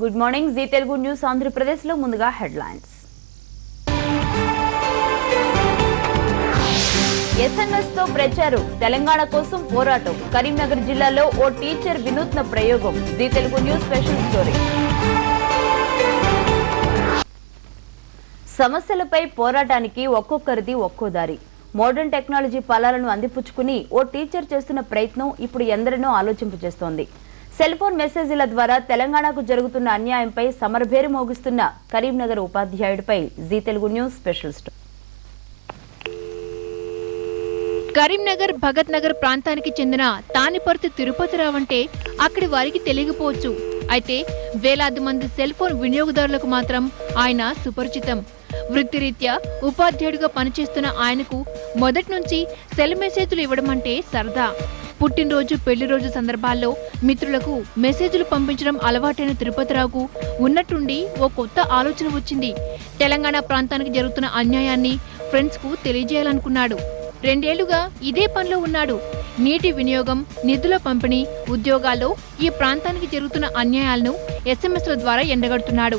Good morning G Telugu news Andhra Pradesh లో ముందుగా headlines. SMS తో ప్రచారం తెలంగాణ కోసం పోరాటం. కరీంనగర్ జిల్లాలో ఓ టీచర్ వినూత్న ప్రయోగం. Zee Telugu news special story. సమస్యలపై పోరాటానికి ఒక్కొక్కరిది ఒక్కో దారి. మోడర్న్ టెక్నాలజీ ఫలాలను అందిపుచ్చుకుని ఓ టీచర్ చేస్తున్న ప్రయత్నం ఇప్పుడు ఎందరినో ఆలోచింపజేస్తోంది. సెల్ ఫోన్ మెసేజీల ద్వారా తెలంగాణకు జరుగుతున్న అన్యాయంపై సమరభేరు మోగిస్తున్న కరీంనగర్ ఉపాధ్యాయుడిపై Zee Telugu news special story. Karimnagar Bhagat Nagar ప్రాంతానికి చెందిన తానిపర్తి తిరుపతిరావు అంటే అక్కడి వారికి తెలియకపోవచ్చు. అయితే వేలాది మంది సెల్ ఫోన్ వినియోగదారులకు మాత్రం ఆయన సుపరిచితం. వృత్తిరీత్యా ఉపాధ్యాయుడిగా పనిచేస్తున్న ఆయనకు మొదటి నుంచి సెల్ మెసేజ్లు ఇవ్వడం అంటే సరదా. పుట్టినరోజు పెళ్లిరోజు సందర్భాల్లో మిత్రులకు మెసేజ్లు పంపించడం అలవాటైన తిరుపతిరావుకు ఉన్నట్టుండి ఓ కొత్త ఆలోచన వచ్చింది. తెలంగాణ ప్రాంతానికి జరుగుతున్న అన్యాయాన్ని ఫ్రెండ్స్ కు తెలియజేయాలనుకున్నాడు. 2 ఏళ్లుగా ఇదే పనిలో ఉన్నాడు. నీటి వినియోగం, నిధుల పంపిణీ, ఉద్యోగాల్లో ఈ ప్రాంతానికి జరుగుతున్న అన్యాయాలను ఎస్ఎంఎస్ల ద్వారా ఎండగడుతున్నాడు.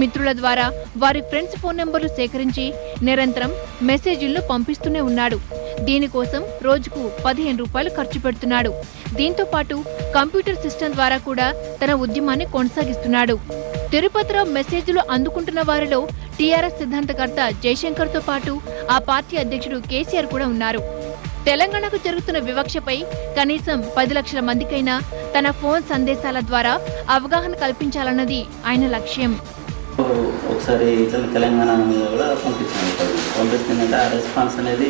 మిత్రుల ద్వారా వారి ఫ్రెండ్స్ ఫోన్ నెంబర్లు సేకరించి నిరంతరం మెసేజీలను పంపిస్తూనే ఉన్నాడు. దీనికోసం రోజుకు 15 రూపాయలు ఖర్చు పెడుతున్నాడు. దీంతో పాటు కంప్యూటర్ సిస్టమ్ ద్వారా కూడా తన ఉద్యమాన్ని కొనసాగిస్తున్నాడు. తిరుపతిరావు మెసేజ్లు అందుకుంటున్న వారిలో టీఆర్ఎస్ సిద్ధాంతకర్త జయశంకర్ తో పాటు ఆ పార్టీ అధ్యక్షుడు కేసీఆర్ కూడా ఉన్నారు. తెలంగాణకు జరుగుతున్న వివక్షపై కనీసం 10 లక్షల మందికైనా తన ఫోన్ సందేశాల ద్వారా అవగాహన కల్పించాలన్నది ఆయన లక్ష్యం. ఒకసారి తెలంగాణ మీద కూడా పంపించిందంటే ఆ రెస్పాన్స్ అనేది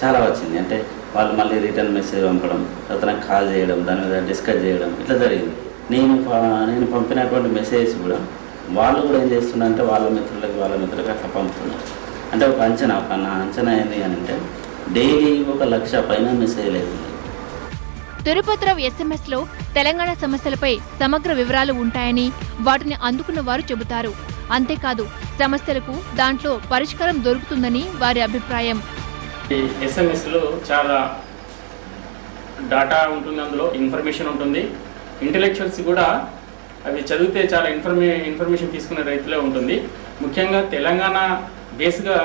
చాలా వచ్చింది. అంటే వాళ్ళు మళ్ళీ రిటర్న్ మెసేజ్ పంపడం, తర్వాత కాల్ చేయడం, దాని మీద డిస్కస్ చేయడం ఇట్లా జరిగింది. నేను పంపినటువంటి మెసేజ్ కూడా వాళ్ళు కూడా ఏం చేస్తున్నారంటే వాళ్ళ మిత్రులకి అట్లా పంపుతున్నారు. అంటే ఒక నా అంచనా ఏంది అని అంటే డైలీ 1,00,000 పైన మెసేజ్ లేదు. తిరుపతిరావు ఎస్ఎంఎస్ లో తెలంగాణ సమస్యలపై సమగ్ర వివరాలు ఉంటాయని వాటిని అందుకున్న వారు చెబుతారు. అంతేకాదు సమస్యలకు దాంట్లో పరిష్కారం దొరుకుతుందని వారి అభిప్రాయం. ఎస్ఎంఎస్ లో చాలా డాటా ఉంటుంది, అందులో ఇన్ఫర్మేషన్ ఉంటుంది. ఇంటెలెక్చువల్స్ కూడా అవి చదివితే చాలా ఇన్ఫర్మేషన్ తీసుకునే రైతులే ఉంటుంది. ముఖ్యంగా తెలంగాణ బేస్గా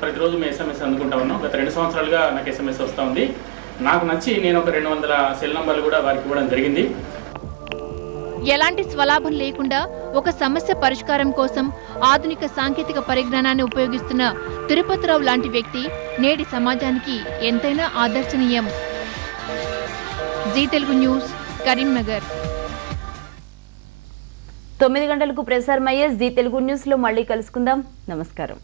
ప్రతిరోజు మేము ఎస్ఎంఎస్ అందుకుంటా ఉన్నాం. గత 2 సంవత్సరాలుగా నాకు ఎస్ఎంఎస్ వస్తూ ఉంది. నాకు నచ్చి నేను ఒక 200 సెల్ నంబర్లు కూడా వారికి ఇవ్వడం జరిగింది. ఎలాంటి స్వలాభం లేకుండా ఒక సమస్య పరిష్కారం కోసం ఆధునిక సాంకేతిక పరిజ్ఞానాన్ని ఉపయోగిస్తున్న తిరుపతిరావు లాంటి వ్యక్తి నేటి సమాజానికి ఎంతైనా ఆదర్శనీయం. Zee Telugu news, Karimnagar. 9 గంటలకు ప్రసారమయ్యే జీ తెలుగు న్యూస్ లో మళ్ళీ కలుసుకుందాం. నమస్కారం.